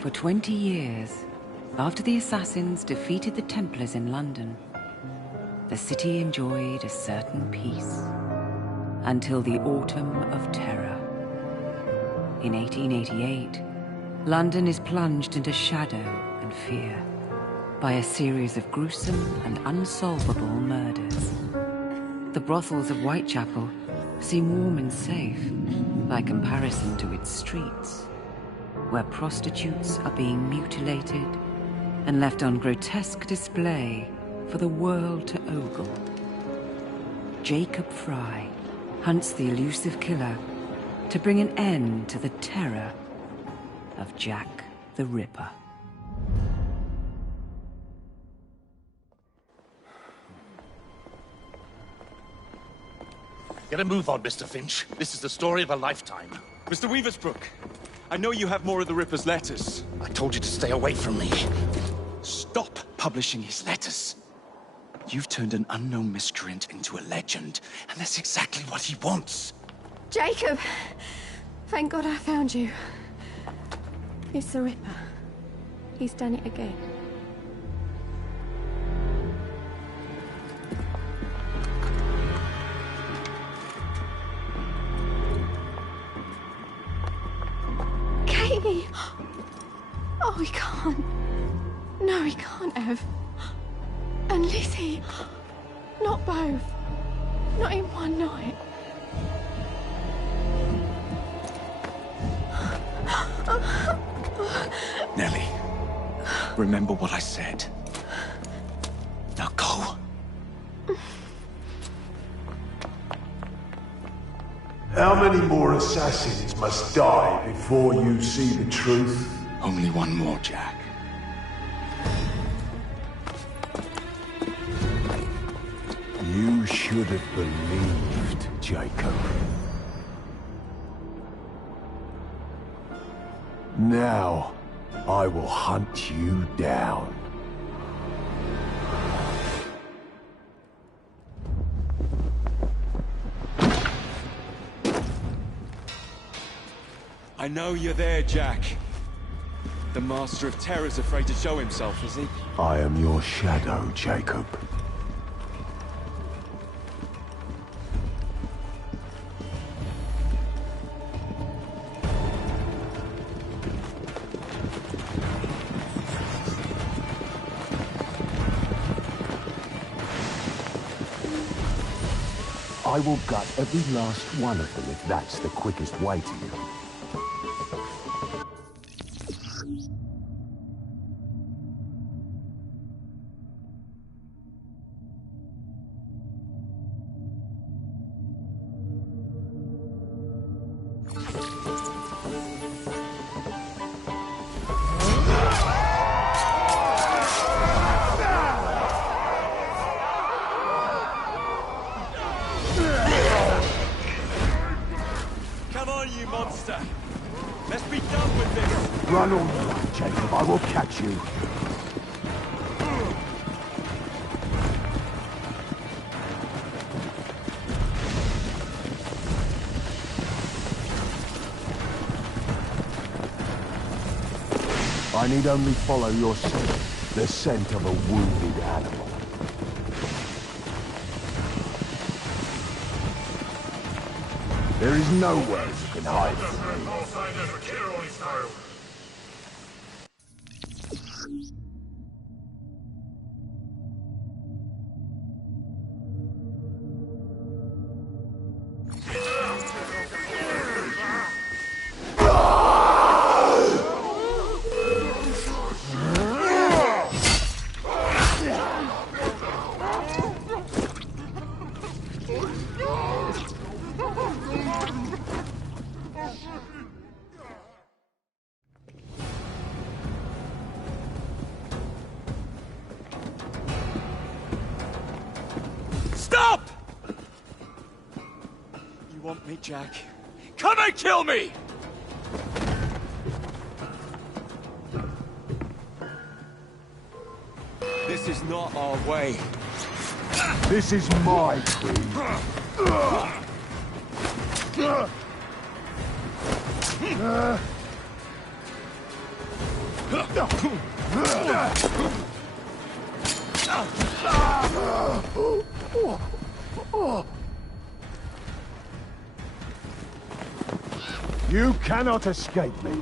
For 20 years, after the assassins defeated the Templars in London, the city enjoyed a certain peace until the Autumn of Terror. In 1888, London is plunged into shadow and fear by a series of gruesome and unsolvable murders. The brothels of Whitechapel seem warm and safe by comparison to its streets, where prostitutes are being mutilated and left on grotesque display for the world to ogle. Jacob Fry hunts the elusive killer to bring an end to the terror of Jack the Ripper. Get a move on, Mr. Finch. This is the story of a lifetime. Mr. Weaversbrook, I know you have more of the Ripper's letters. I told you to stay away from me. Stop publishing his letters. You've turned an unknown miscreant into a legend, and that's exactly what he wants. Jacob! Thank God I found you. It's the Ripper. He's done it again. Katie! Oh, he can't. No, he can't have. And Lizzie. Not both. Not in one night. Nellie, remember what I said. Now go. How many more assassins must die before you see the truth? Only one more, Jack. You should have believed, Jacob. Now, I will hunt you down. I know you're there, Jack. The Master of Terror's afraid to show himself, is he? I am your shadow, Jacob. I will gut every last one of them if that's the quickest way to you. Come on, you monster! Let's be done with this! Run on, Jacob. I will catch you. I need only follow your scent, the scent of a wounded animal. There is nowhere you can hide from me. Stop! You want me, Jack? Come and kill me! This is not our way. This is my creed. You cannot escape me.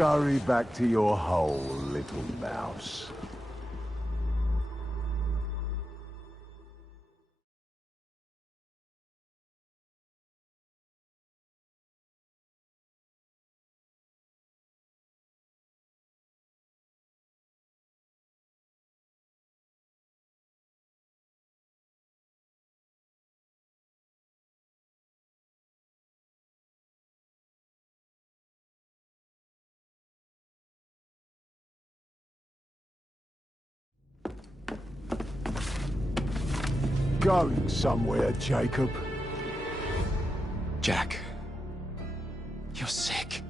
Scurry back to your hole, little mouse. Going somewhere, Jacob? Jack, you're sick.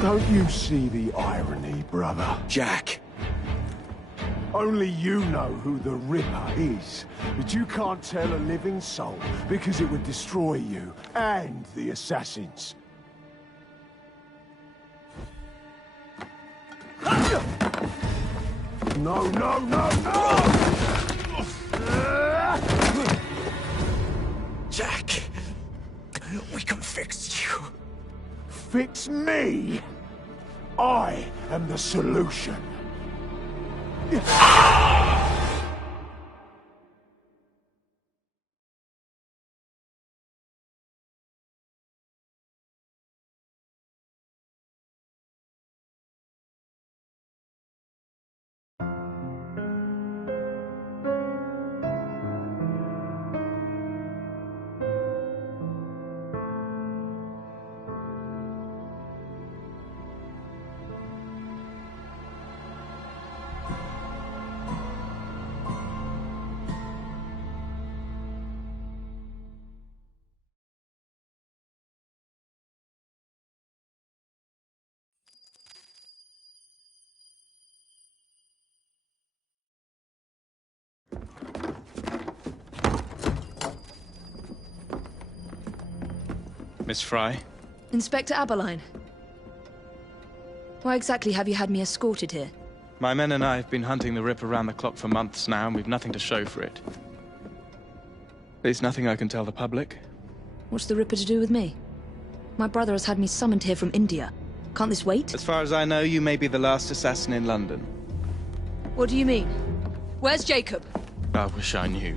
Don't you see the irony, brother? Jack! Only you know who the Ripper is, but you can't tell a living soul because it would destroy you and the assassins. No, no, no, no! Jack! We can fix you. Fix me? I am the solution. Miss Fry? Inspector Aberline. Why exactly have you had me escorted here? My men and I have been hunting the Rip around the clock for months now, and we've nothing to show for it. There's nothing I can tell the public. What's the Ripper to do with me? My brother has had me summoned here from India. Can't this wait? As far as I know, you may be the last assassin in London. What do you mean? Where's Jacob? I wish I knew.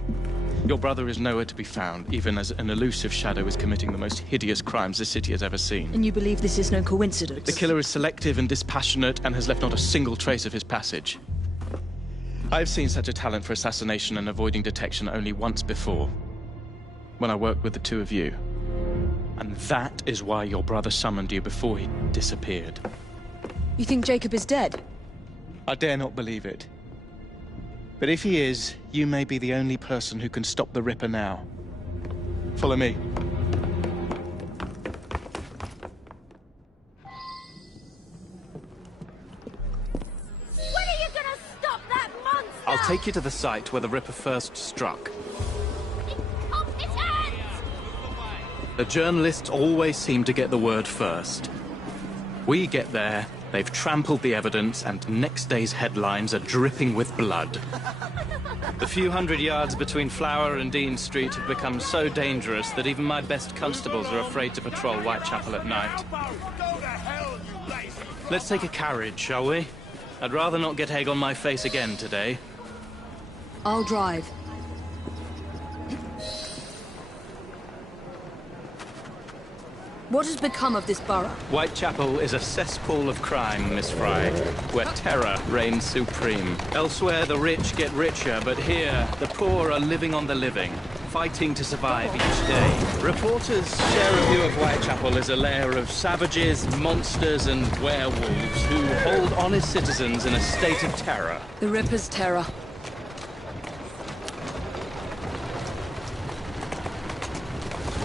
Your brother is nowhere to be found, even as an elusive shadow is committing the most hideous crimes this city has ever seen. And you believe this is no coincidence? The killer is selective and dispassionate and has left not a single trace of his passage. I've seen such a talent for assassination and avoiding detection only once before, when I worked with the two of you. And that is why your brother summoned you before he disappeared. You think Jacob is dead? I dare not believe it. But if he is, you may be the only person who can stop the Ripper now. Follow me. When are you gonna stop that monster? I'll take you to the site where the Ripper first struck. Incompetent! The journalists always seem to get the word first. We get there, they've trampled the evidence, and next day's headlines are dripping with blood. The few hundred yards between Flower and Dean Street have become so dangerous that even my best constables are afraid to patrol Whitechapel at night. Let's take a carriage, shall we? I'd rather not get egg on my face again today. I'll drive. What has become of this borough? Whitechapel is a cesspool of crime, Miss Fry, where terror reigns supreme. Elsewhere, the rich get richer, but here, the poor are living on the living, fighting to survive each day. Reporters share a view of Whitechapel as a lair of savages, monsters, and werewolves who hold honest citizens in a state of terror. The Ripper's terror.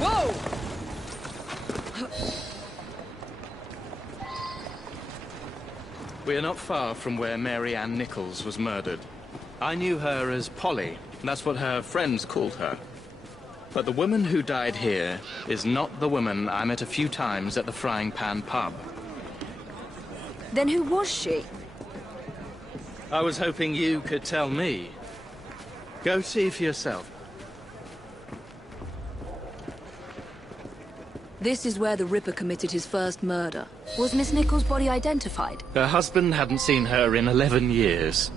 Whoa! We are not far from where Mary Ann Nichols was murdered. I knew her as Polly. That's what her friends called her. But the woman who died here is not the woman I met a few times at the Frying Pan pub. Then who was she? I was hoping you could tell me. Go see for yourself. This is where the Ripper committed his first murder. Was Miss Nichols' body identified? Her husband hadn't seen her in 11 years.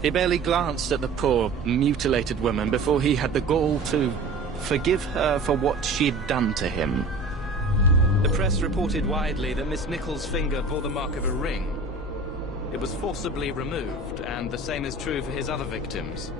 He barely glanced at the poor, mutilated woman before he had the gall to forgive her for what she'd done to him. The press reported widely that Miss Nichols' finger bore the mark of a ring. It was forcibly removed, and the same is true for his other victims.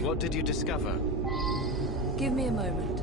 What did you discover? Give me a moment.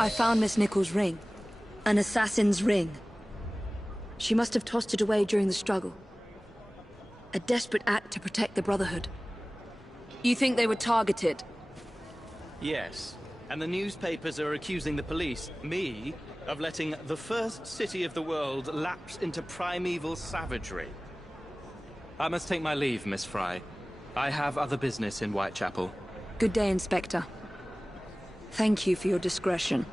I found Miss Nichols' ring. An assassin's ring. She must have tossed it away during the struggle. A desperate act to protect the Brotherhood. You think they were targeted? Yes. And the newspapers are accusing the police, me, of letting the first city of the world lapse into primeval savagery. I must take my leave, Miss Fry. I have other business in Whitechapel. Good day, Inspector. Thank you for your discretion.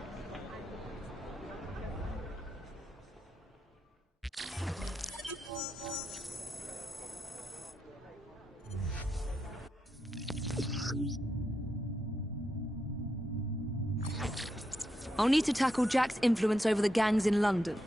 I'll need to tackle Jack's influence over the gangs in London.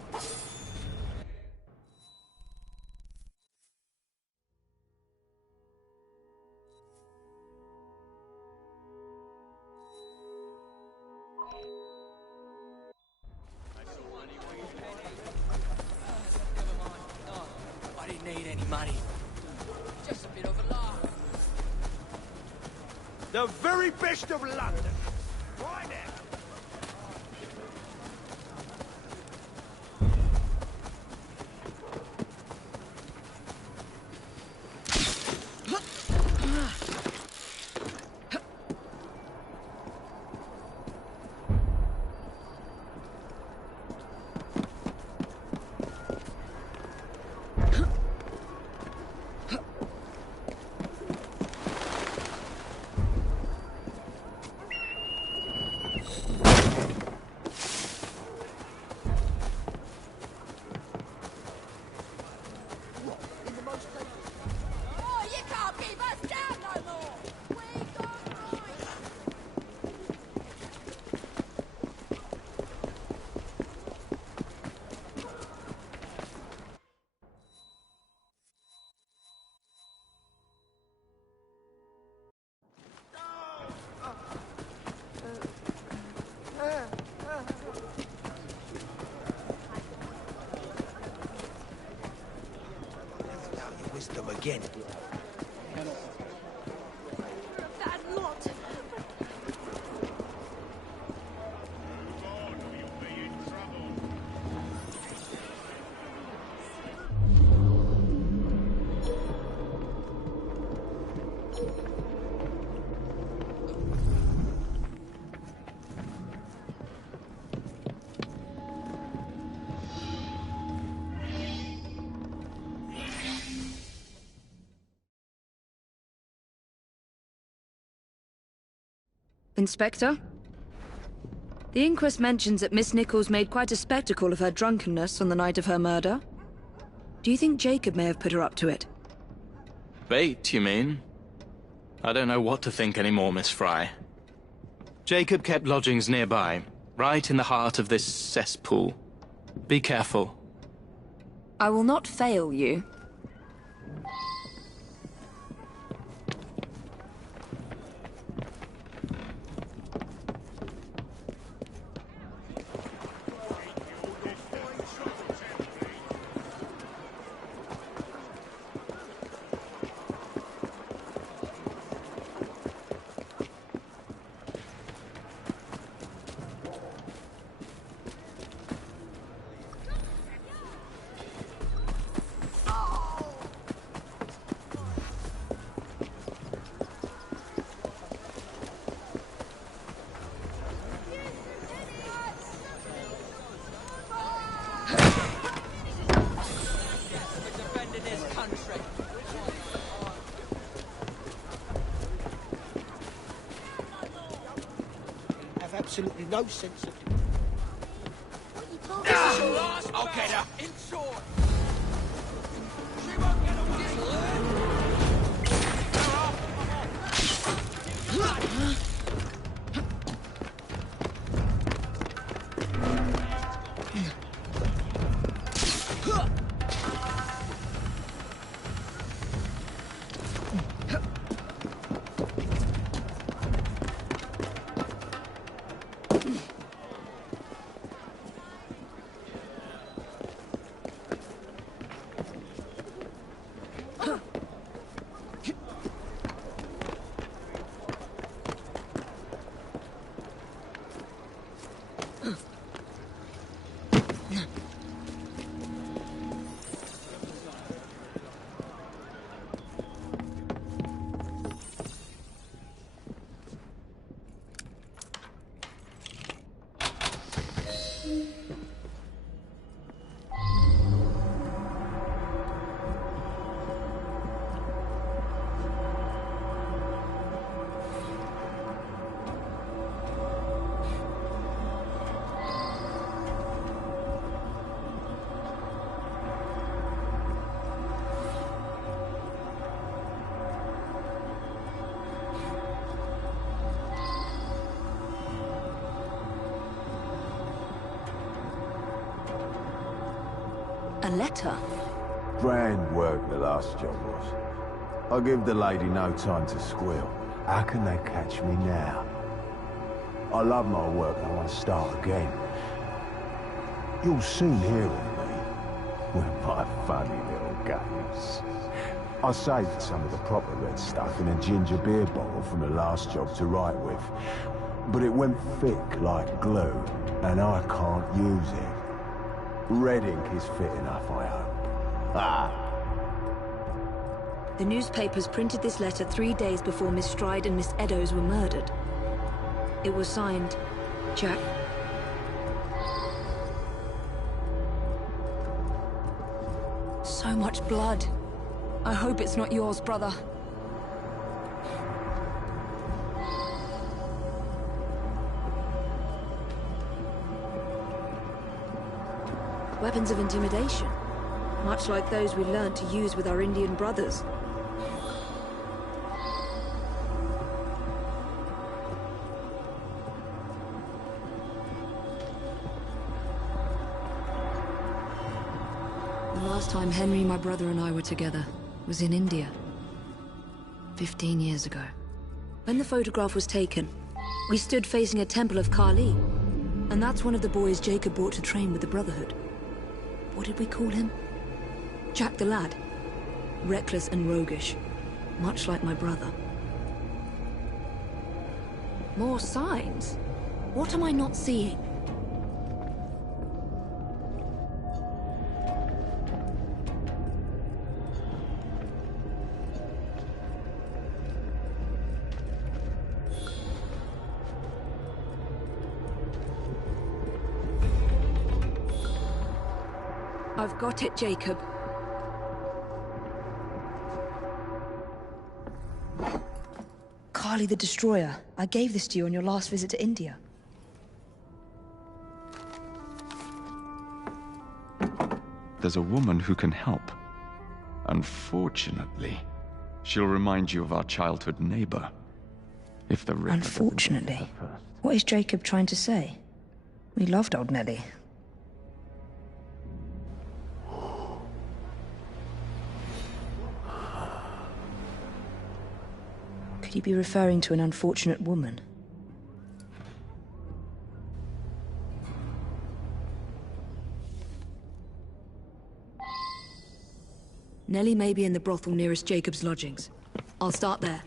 I didn't need any money. Just a bit of a laugh. The very best of London. Right now. again. Bad lot. Inspector? The inquest mentions that Miss Nichols made quite a spectacle of her drunkenness on the night of her murder. Do you think Jacob may have put her up to it? Bait, you mean? I don't know what to think anymore, Miss Fry. Jacob kept lodgings nearby, right in the heart of this cesspool. Be careful. I will not fail you. Absolutely no sense of... I'll get her. In short. She won't get away. A letter? Grand work the last job was. I give the lady no time to squeal. How can they catch me now? I love my work and I want to start again. You'll soon hear of me with my funny little games. I saved some of the proper red stuff in a ginger beer bottle from the last job to write with. But it went thick like glue, and I can't use it. Red ink is fit enough, I hope. Ah! The newspapers printed this letter 3 days before Miss Stride and Miss Eddowes were murdered. It was signed, Jack. So much blood. I hope it's not yours, brother. Weapons of intimidation. Much like those we learned to use with our Indian brothers. The last time Henry, my brother, and I were together was in India. 15 years ago. When the photograph was taken, we stood facing a temple of Kali. And that's one of the boys Jacob brought to train with the Brotherhood. What did we call him? Jack the Lad. Reckless and roguish. Much like my brother. More signs? What am I not seeing? I've got it, Jacob. Carly the Destroyer. I gave this to you on your last visit to India. There's a woman who can help. Unfortunately, she'll remind you of our childhood neighbor. If the Ripper Unfortunately? What is Jacob trying to say? We loved old Nellie. Could he be referring to an unfortunate woman? Nellie may be in the brothel nearest Jacob's lodgings. I'll start there.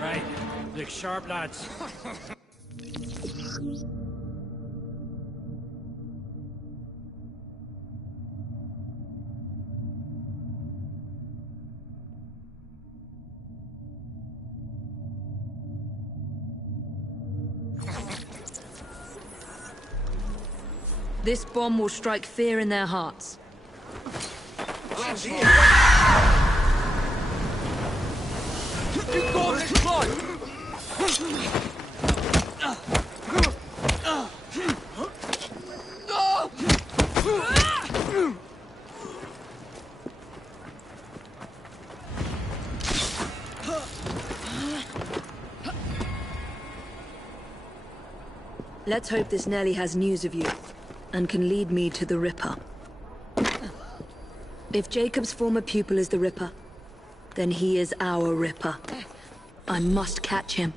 Right. Look sharp, lads. This bomb will strike fear in their hearts. Let's hope this Nellie has news of you, and can lead me to the Ripper. If Jacob's former pupil is the Ripper, then he is our Ripper. I must catch him.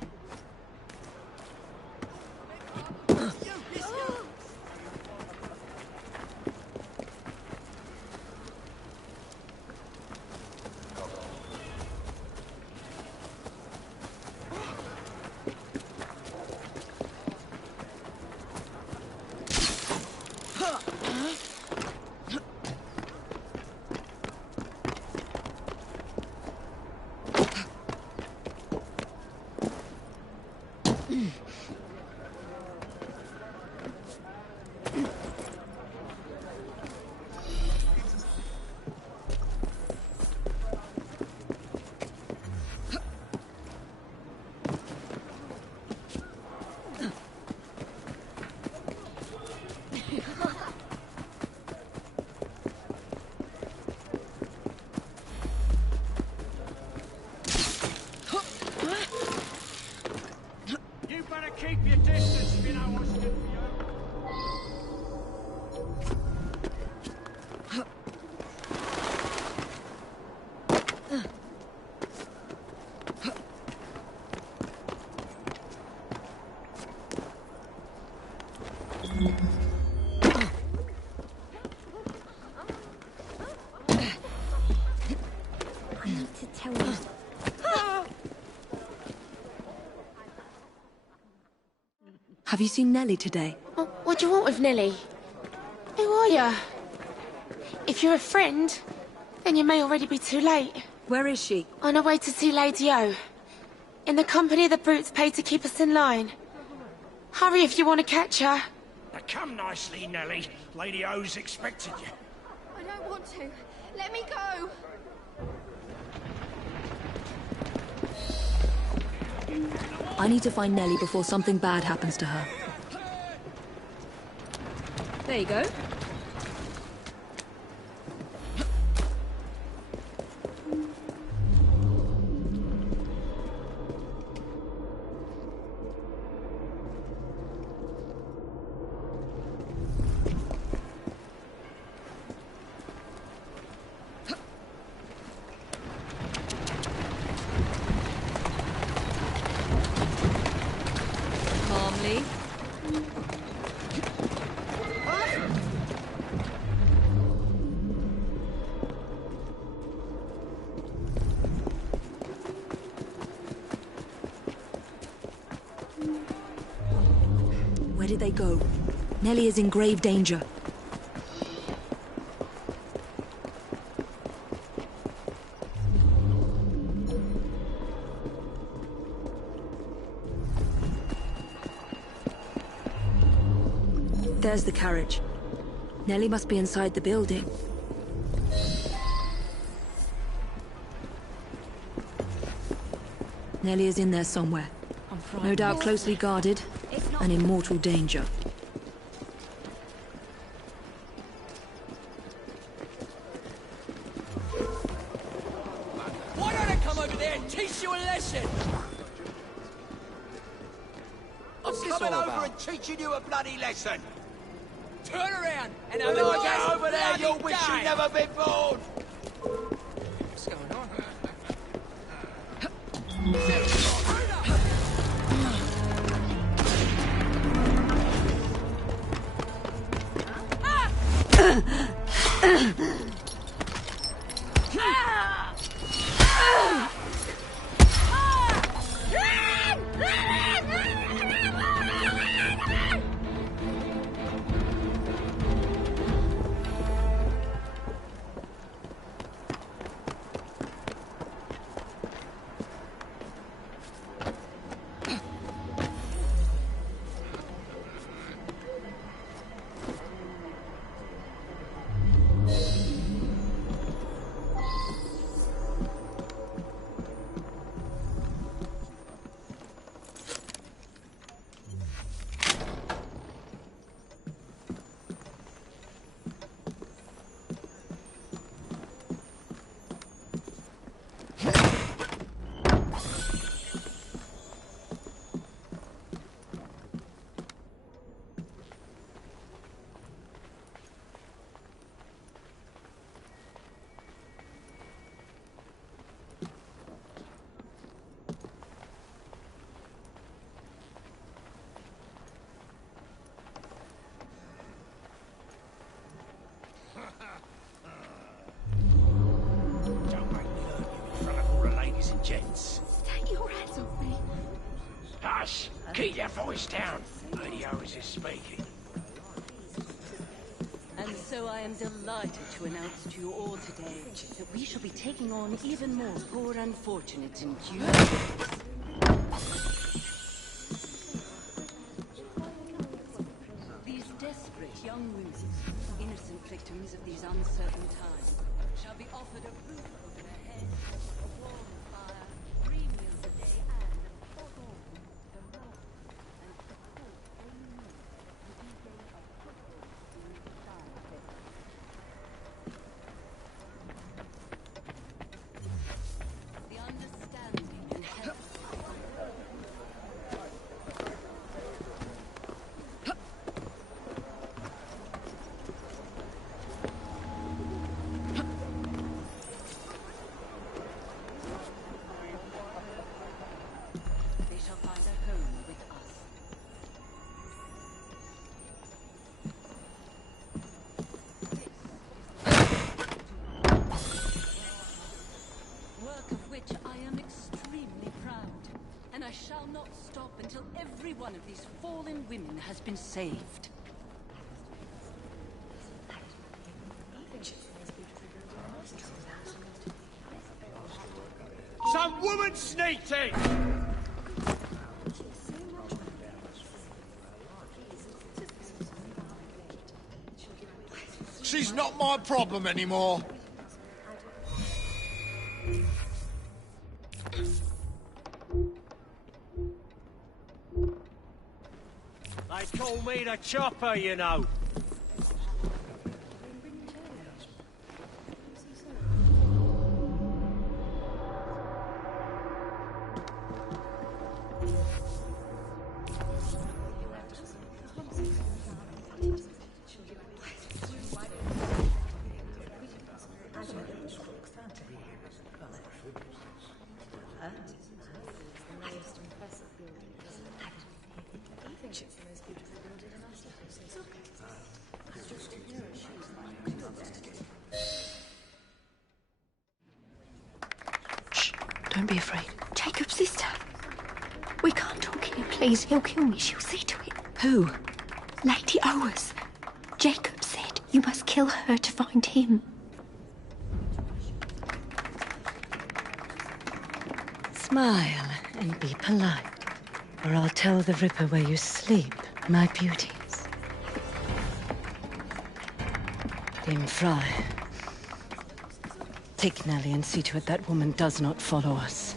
Keep your distance, you know what's good for I need to tell you. Have you seen Nellie today? What do you want with Nellie? Who are you? If you're a friend, then you may already be too late. Where is she? On her way to see Lady O. In the company of the brutes paid to keep us in line. Hurry if you want to catch her. Now come nicely, Nellie. Lady O's expected you. I don't want to. Let me go. I need to find Nellie before something bad happens to her. There you go. here they go. Nellie is in grave danger. There's the carriage. Nellie must be inside the building. Nellie is in there somewhere. No doubt closely guarded and in mortal danger. Why don't I come over there and teach you a lesson? I'm coming over and teaching you a bloody lesson. Turn around and have a nice over there. You'll wish you'd never been born. What's going on? Gents. Take your hands off me. Hush! Keep your voice down. Lady Owens is speaking. And so I am delighted to announce to you all today that we shall be taking on even more poor unfortunates in due course. These desperate young women, innocent victims of these uncertain times, shall be offered a roof over their heads, a warm fire, 3 meals a day, and above all, the love and support they need to be a foothold in society. The understanding and help. They shall find a home with us. Work of which I am extremely proud, and I shall not stop until every one of these fallen women has been saved. Some woman sneaking! She's not my problem anymore. They call me the chopper, you know. Don't be afraid. Jacob's sister. We can't talk here, please. He'll kill me. She'll see to it. Who? Lady Owers. Jacob said you must kill her to find him. Smile and be polite, or I'll tell the Ripper where you sleep, my beauties. Dame Fry, take Nellie and see to it that woman does not follow us.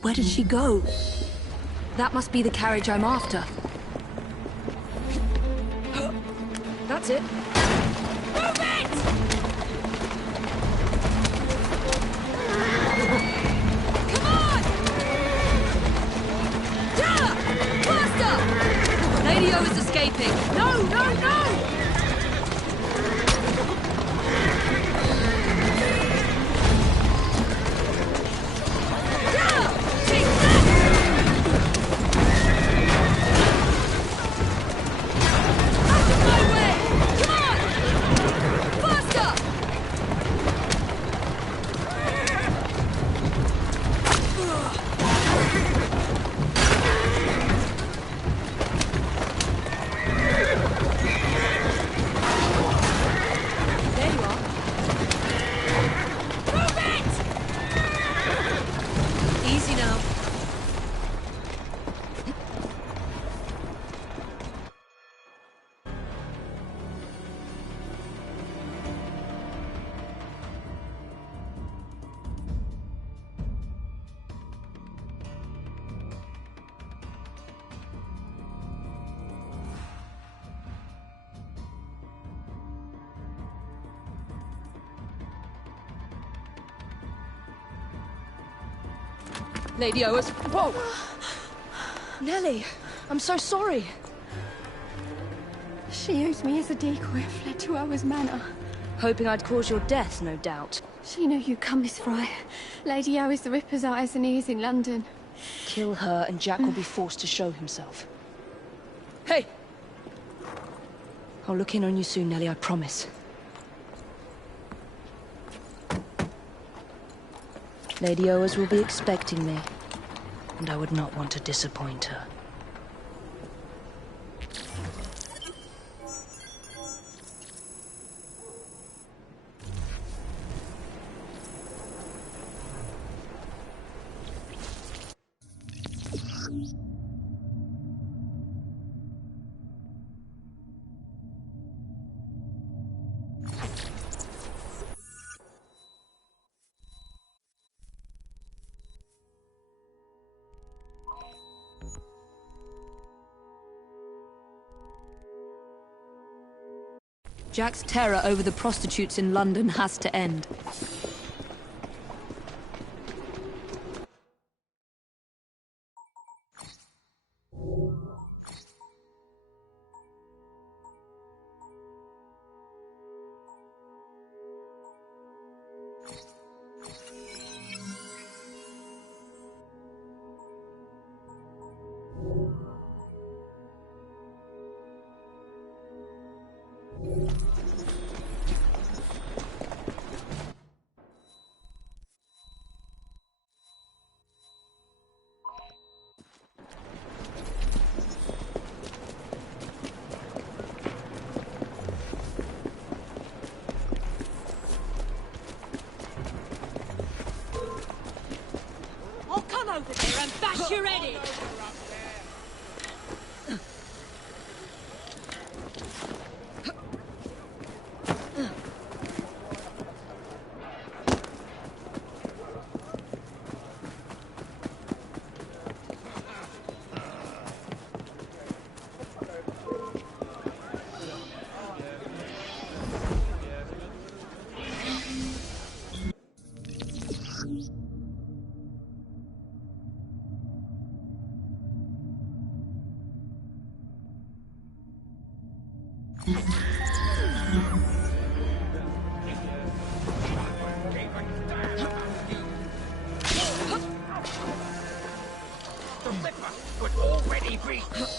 Where did she go? That must be the carriage I'm after. That's it. Move it! Come on! Yeah! Faster! Lady O is escaping. No, no, no! Lady Owers. Whoa! Nellie, I'm so sorry. She used me as a decoy and fled to Owers Manor. Hoping I'd cause your death, no doubt. She knew you'd come, Miss Fry. Lady O is the Ripper's eyes and ears in London. Kill her and Jack will be forced to show himself. Hey! I'll look in on you soon, Nellie, I promise. Lady Owers will be expecting me, and I would not want to disappoint her. Jack's terror over the prostitutes in London has to end. Over there and bash your head in!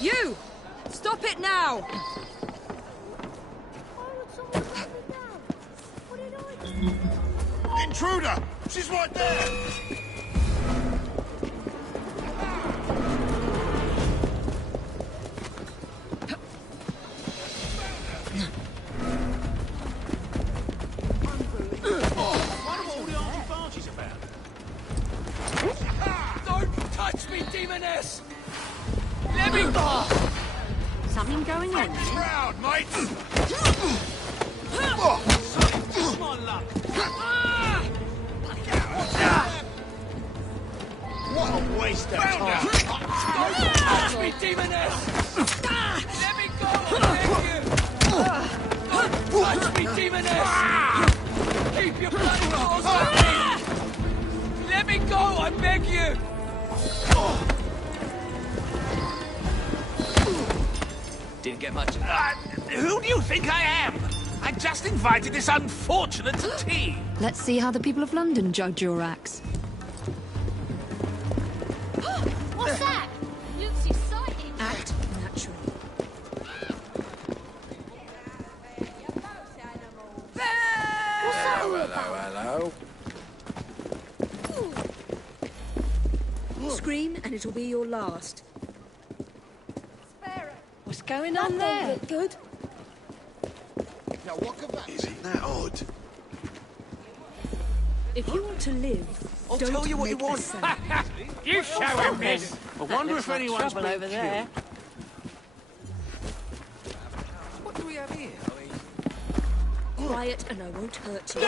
You! Stop it now! Intruder! She's right there! Don't touch me, demoness! Let me go! Something going on? Proud, mate! Come on, luck! What a waste of time! Don't touch me, demoness! Let me go, I beg you! Don't touch me, demoness! Keep your bloody claws off me! Let me go, I beg you! Didn't get much. Who do you think I am? I just invited this unfortunate to tea. Let's see how the people of London judge your acts. What's that? Looks exciting. Act natural. Hello. Scream and it'll be your last. What's going on there? Look good. Now, what could that Isn't that odd? If you want to live, I'll don't tell you what you make a want. sound. You show him this. I wonder if anyone's been over there. What do we have here? Quiet and I won't hurt you.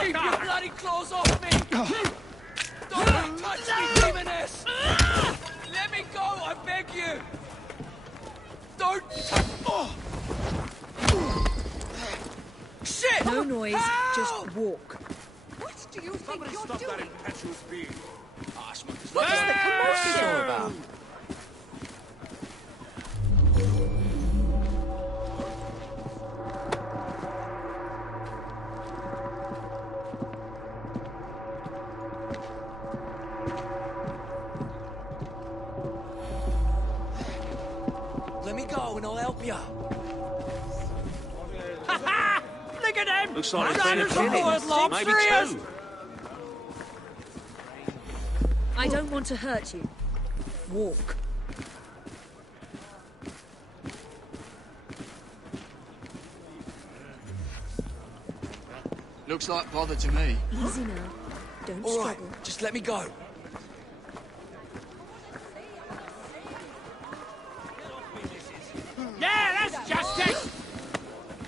Keep your bloody claws off me! Don't touch me, demoness! Let me go, I beg you! Don't touch... Shit! No noise, Help! just walk. What do you think you're doing? That impetuous speed. What is the commotion all about? Let me go and I'll help you. Look at them. Looks like it's been a killing. Maybe two. I don't want to hurt you. Walk. Looks like bother to me. Easy now. Don't All right, struggle. just let me go. Yeah, that's justice.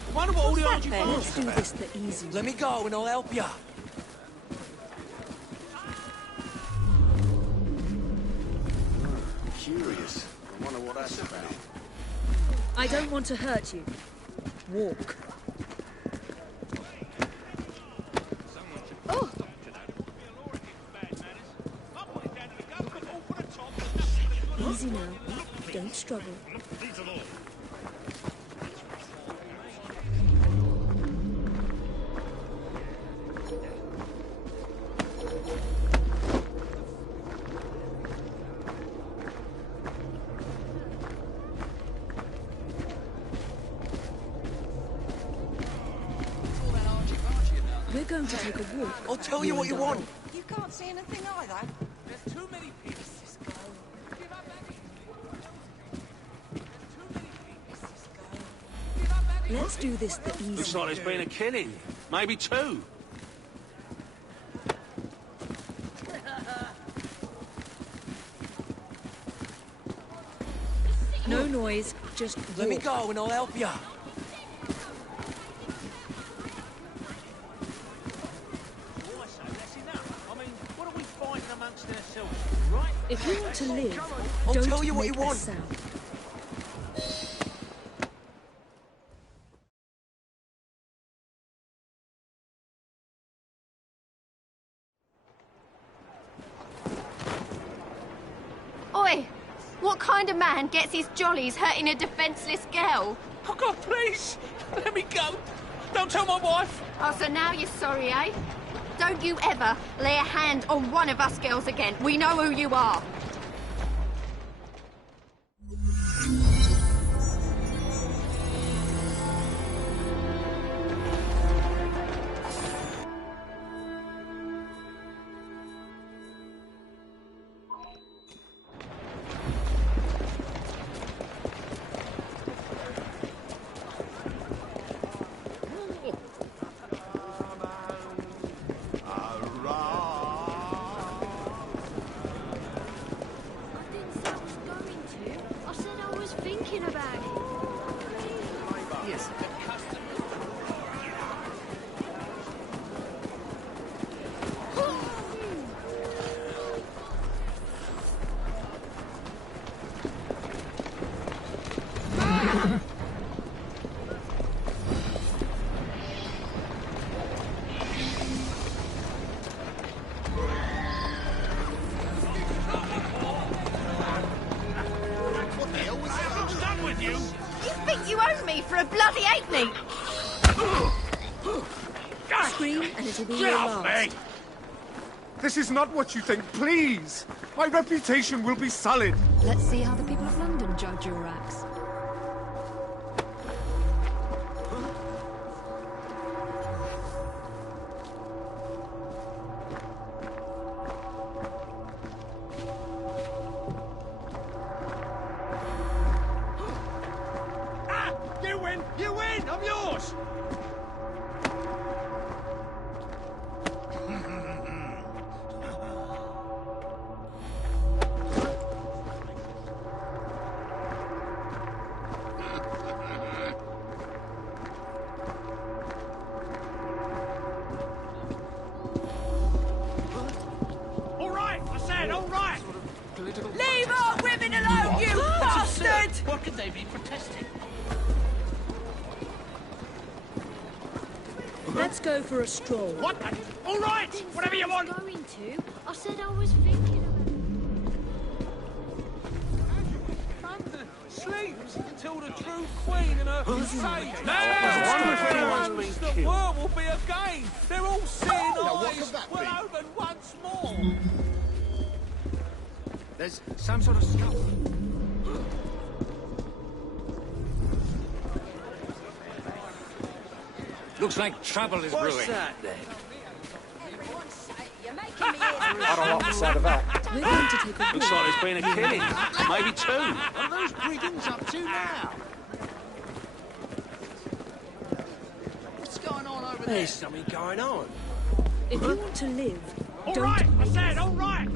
I wonder what all the argy Let's do this the easy way. Let me go and I'll help you. Curious. I wonder what that's about. I don't want to hurt you. Walk. Easy now. Don't struggle. We're going to take a walk. I'll tell you what you want. You can't see anything either. There's too many people. Let's do this the easy Looks like there's been a killing. Maybe two. No noise, just walk. Let me go and I'll help you. If you want to live, I'll don't tell you what make you want. a sound. Oi! What kind of man gets his jollies hurting a defenceless girl? Oh, God, please. Let me go. Don't tell my wife. Oh, so now you're sorry, eh? Don't you ever lay a hand on one of us girls again. We know who you are. Cheers. What the hell was that? What's done with you? You think you owe me for a bloody halfpenny? Scream and it'll be Get your off last. me! This is not what you think, please! My reputation will be sullied. Let's see how the people of London judge your acts. Ah! You win! You win! I'm yours! All right! I said all right! Leave our women alone, you bastard! What could they be protesting? Let's go for a stroll. What? All right! Whatever you want! Going to? I said I was thinking Sleeps until the true queen and her sage. The world will be again. They're all seeing what eyes. could that We'll be? open once more. There's some sort of scuffle. Looks like trouble is brewing. What's that then? you're making me ears I don't like the sound of that. We're going to take a Looks like there's been a killing. Maybe two. What are those brigands up to now? What's going on over there? There's something going on. If you want to live, All don't right! I said all right!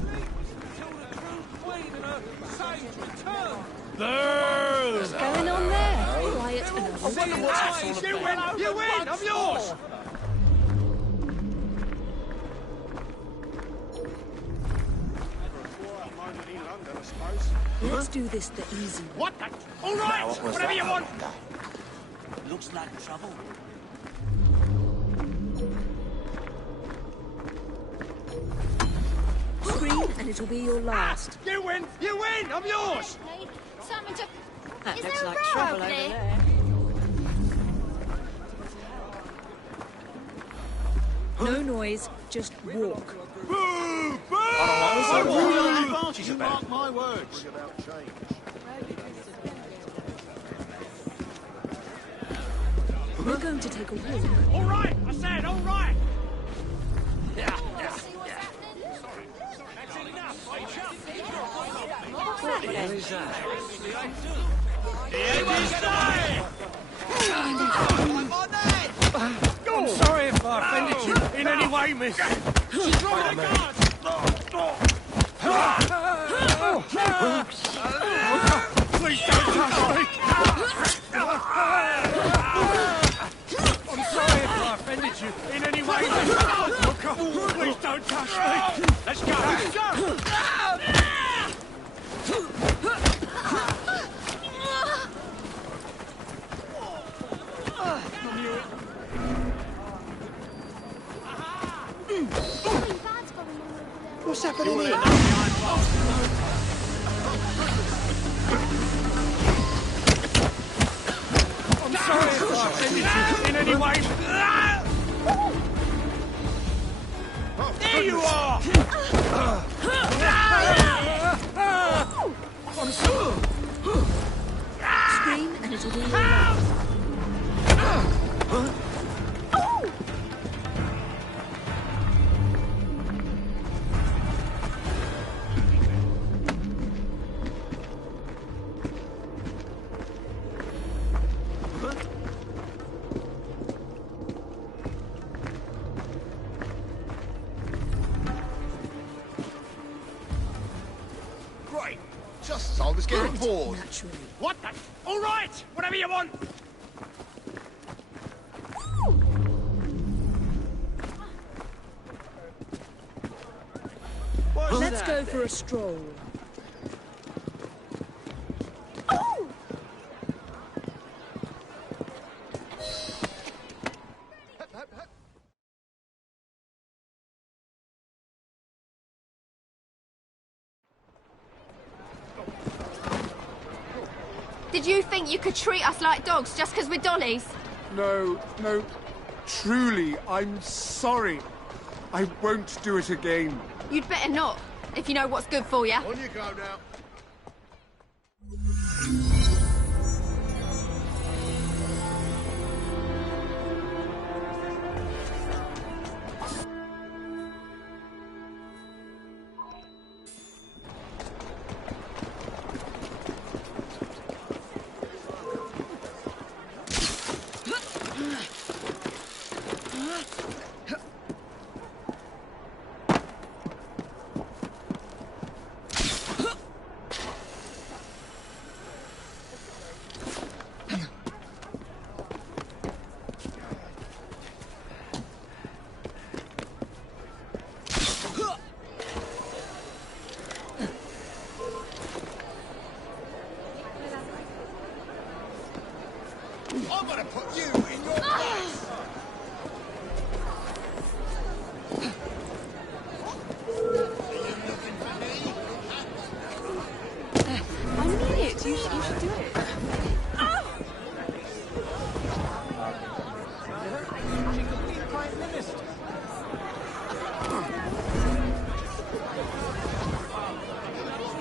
Sleeps until the true queen and her sage return. What's going on there? Quiet and I wonder what's eyes. You win! You win! I'm yours! let's do this the easy way. What? All right! Whatever you want! Looks like trouble. Scream and it'll be your last. You win! You win! I'm yours! Something to... That Is looks there a like row trouble over over there? there. No noise, just walk. You mark my words. We're going to take a walk. All right! I said all right! I'm sorry if I offended you in any way, miss. Please don't touch me. I'm sorry if I offended you in any way, miss. Please don't touch me. Let's go. Let's go. What's happening here? I'm sorry if I offended you in any way. There you are! I'm sorry. Scream and it'll be your last. Great. Just as I was getting bored. Naturally. What the? All right! Whatever you want! Let's go for a stroll. Did you think you could treat us like dogs just because we're dollies? No, no. Truly, I'm sorry. I won't do it again. You'd better not, if you know what's good for you. On you go now. I'm gonna put you in your place! I'm an idiot. You should do it.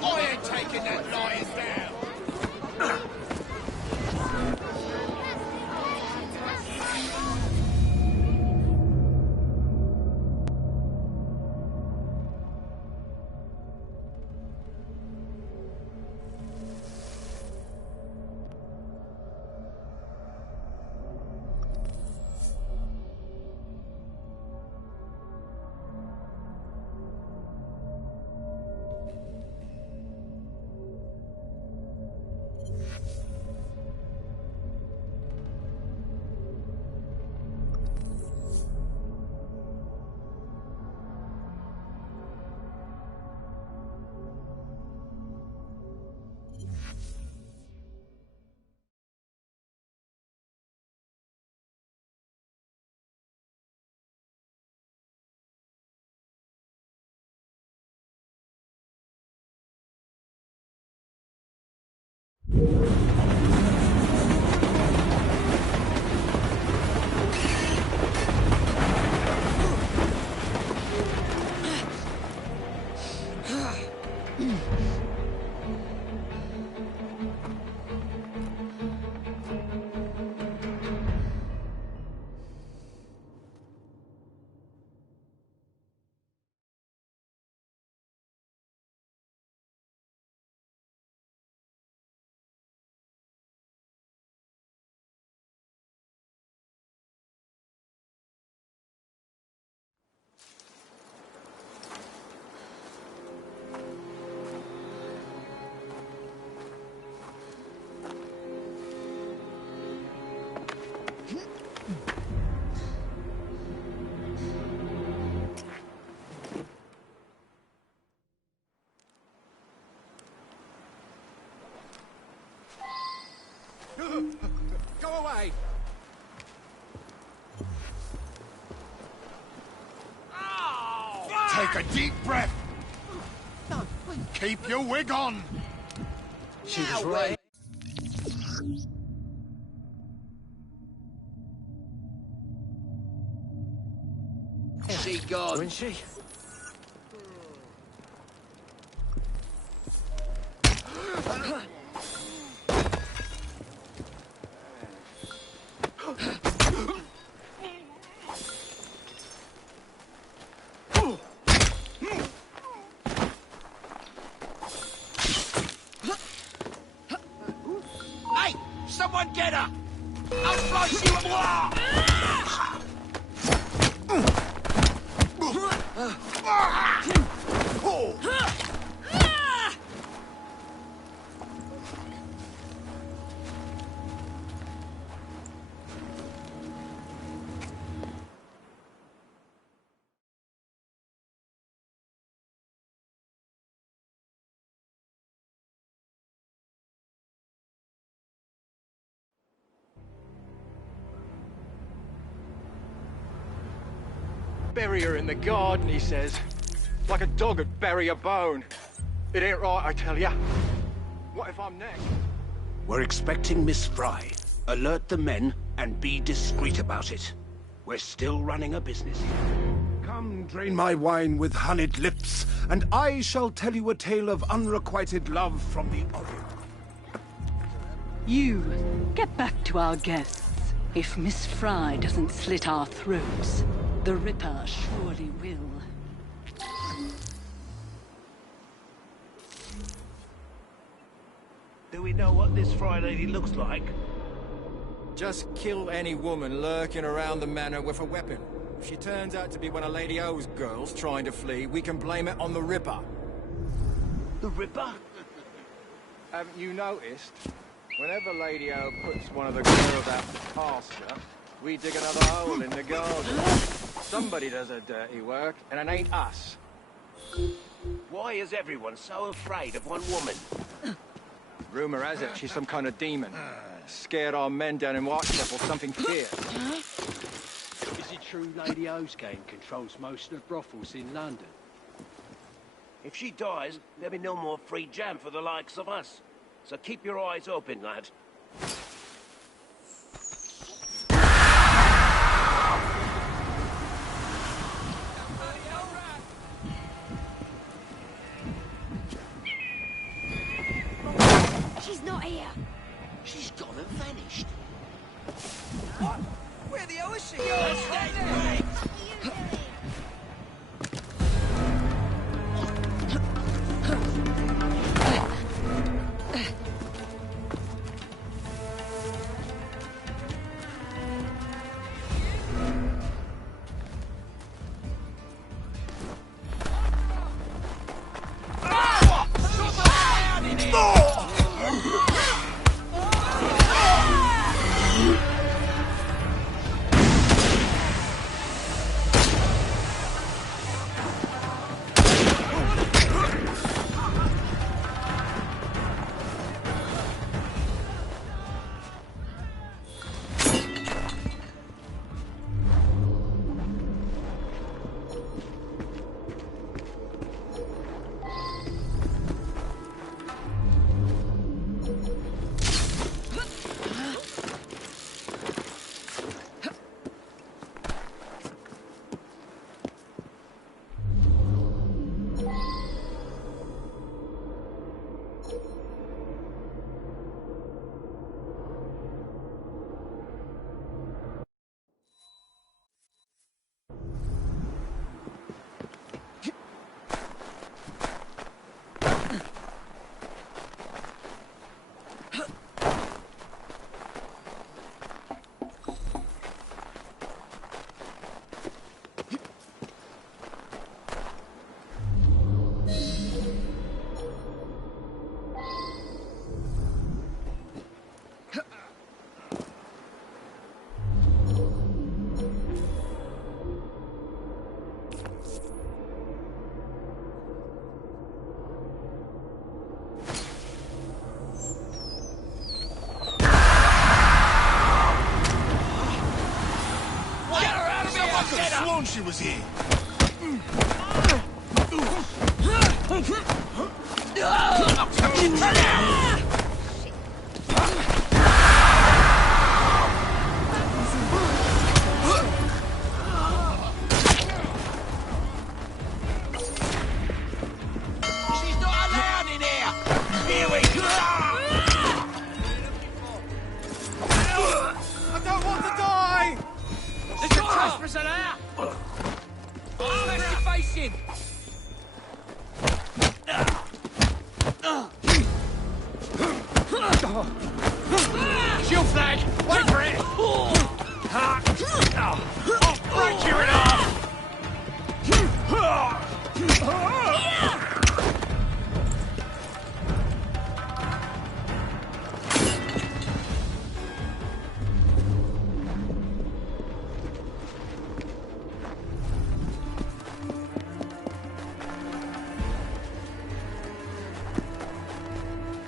I ain't taking that lying down! Go away! Take a deep breath! Keep your wig on! She was right. She gone. Isn't she? Hey! Someone get her! I'll slice you apart! Bury her in the garden, he says. Like a dog would bury a bone. It ain't right, I tell ya. What if I'm next? We're expecting Miss Fry. Alert the men and be discreet about it. We're still running a business here. Come, drain my wine with honeyed lips, and I shall tell you a tale of unrequited love from the Orient. You, get back to our guests. If Miss Fry doesn't slit our throats, the Ripper surely will. Do we know what this Fry lady looks like? Just kill any woman lurking around the manor with a weapon. If she turns out to be one of Lady O's girls trying to flee, we can blame it on the Ripper. The Ripper? Haven't you noticed? Whenever Lady O puts one of the girls out to pasture, we dig another hole in the garden. Somebody does her dirty work, and it ain't us. Why is everyone so afraid of one woman? Rumor has it she's some kind of demon. Scared our men down in Whitechapel something fierce. Is it true Lady O's gang controls most of the brothels in London? If she dies, there'll be no more free jam for the likes of us. So keep your eyes open, lad. She's not here. She's gone and vanished. What? Where the hell is she? She was here. She's not allowed in here! Here we go! I don't want to die! There's a trespass allowed! Oh, that's your facing! Shield flag! Wait for it! I'll break you in half!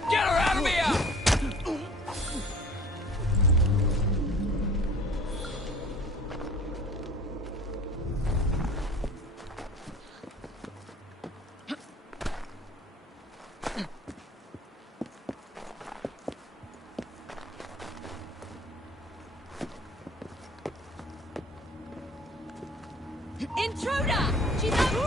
Get her out of here! intruder! She's over...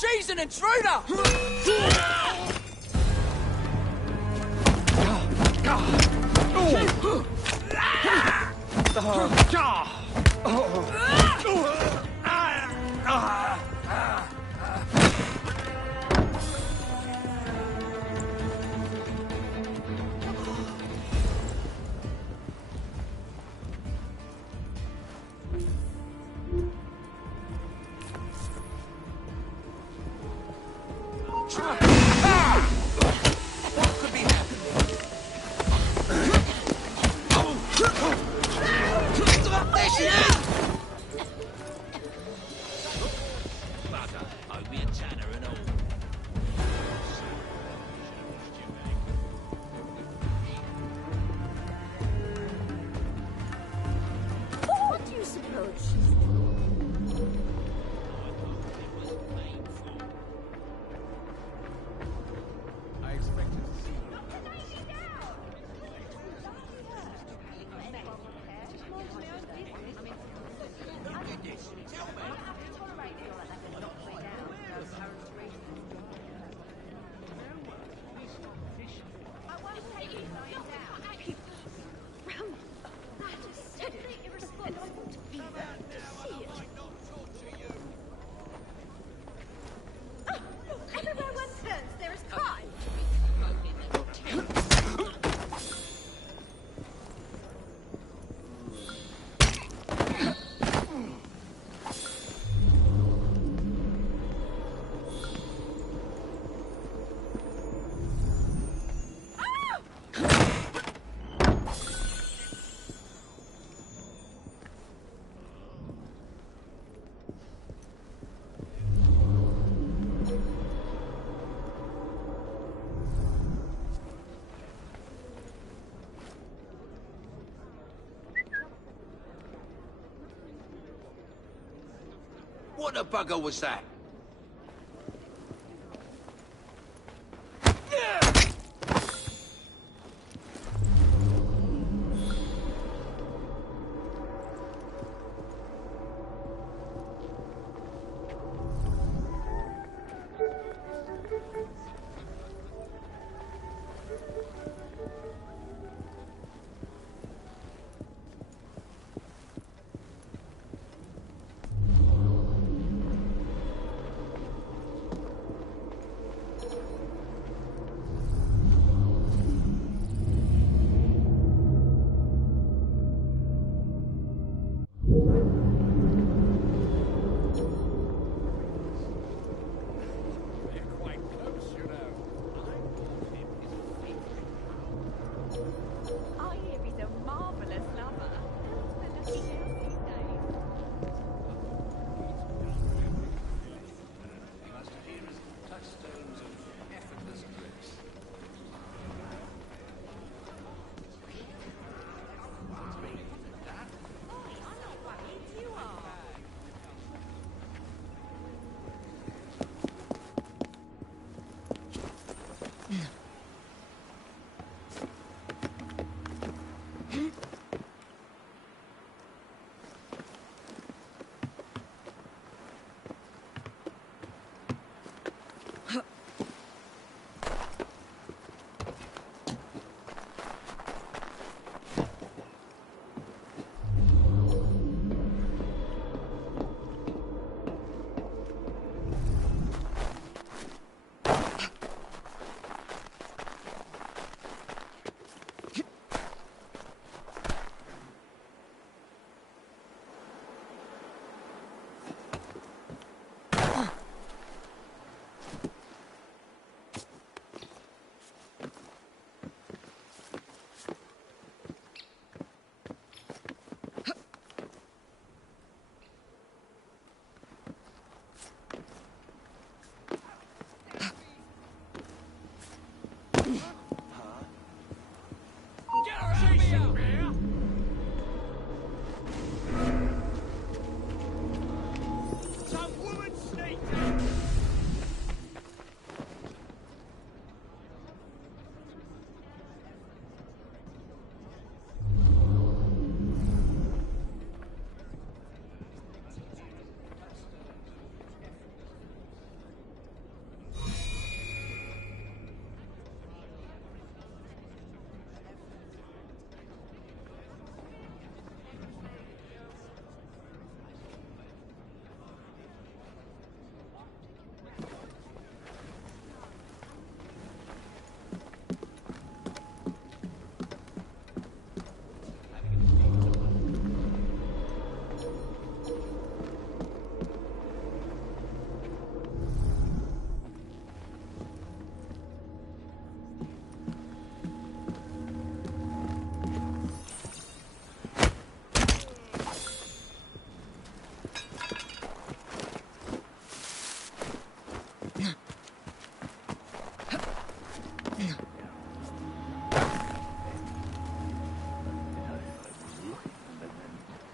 She's an intruder! What do you suppose she's doing? I expected to see Everywhere one turns, there is crime. What the bugger was that? I hear he's a marvellous lover. The lucky girl these days. touchstones of effortless grace. I'm not worried, you are.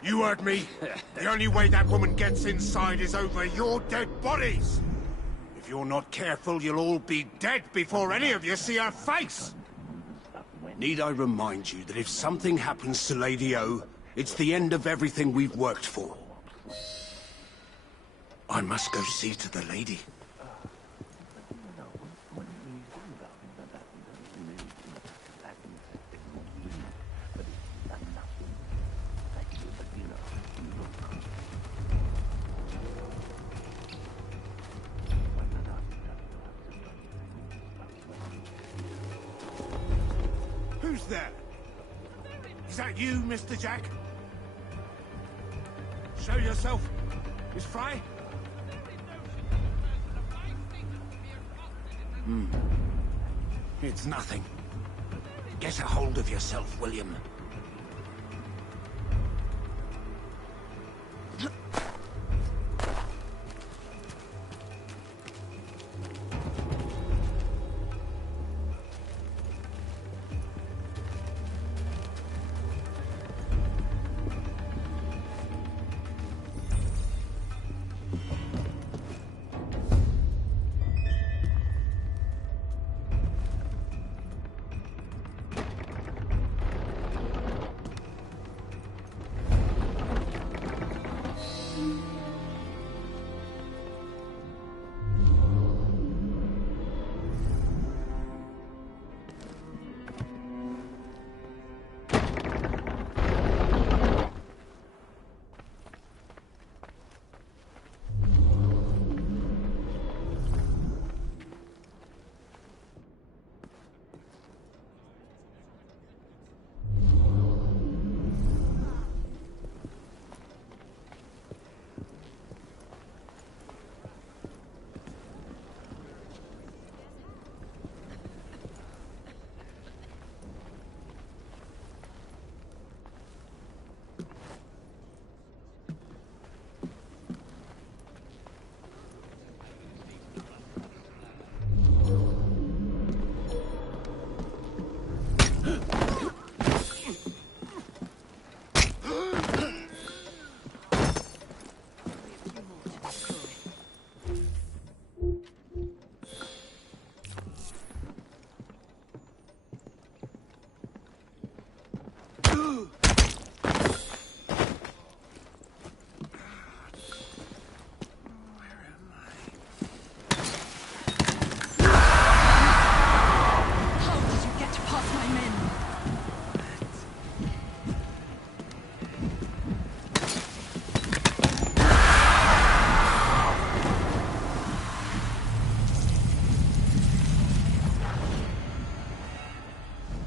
You heard me. The only way that woman gets inside is over your dead bodies. If you're not careful, you'll all be dead before any of you see her face. Need I remind you that if something happens to Lady O, it's the end of everything we've worked for. I must go see to the lady. Who's there? Is that you, Mr. Jack? Show yourself, Miss Fry. It's nothing. Get a hold of yourself, William.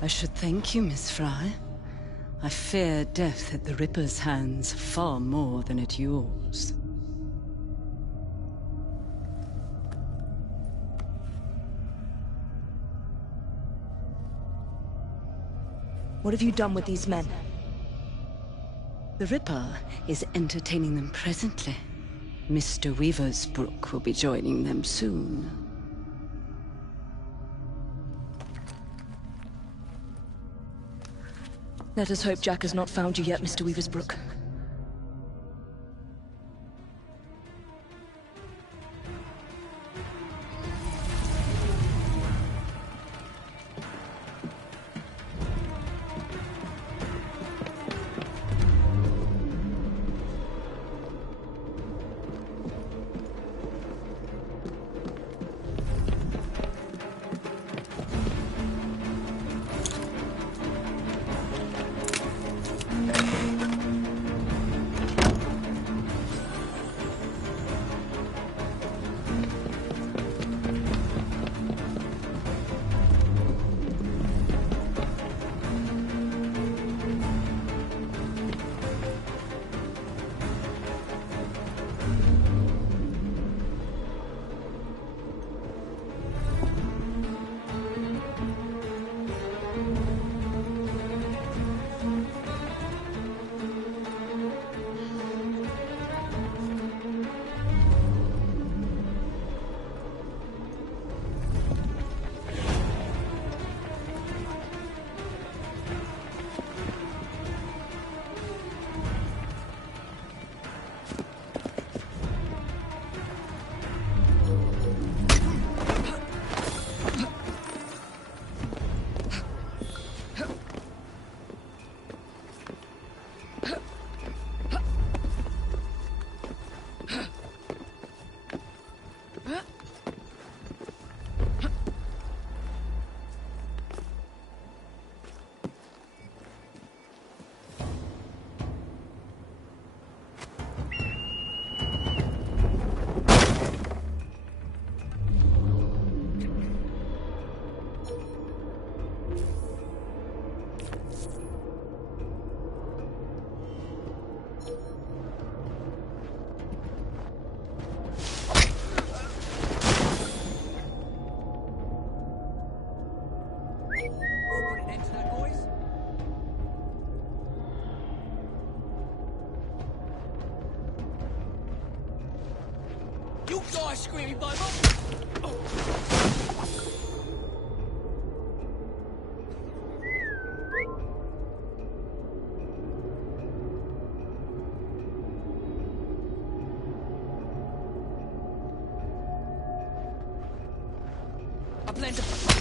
I should thank you, Miss Fry. I fear death at the Ripper's hands far more than at yours. What have you done with these men? The Ripper is entertaining them presently. Mr. Weaversbrook will be joining them soon. Let us hope Jack has not found you yet, Mr. Weaversbrook. screaming Bible! I plan to...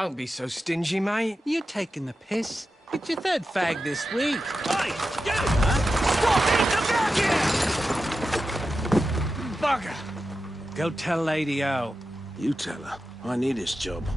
Don't be so stingy, mate. You're taking the piss. It's your third fag this week. Hey! You! Huh? Stop it! Look out here! Bugger! Go tell Lady O. You tell her. I need this job.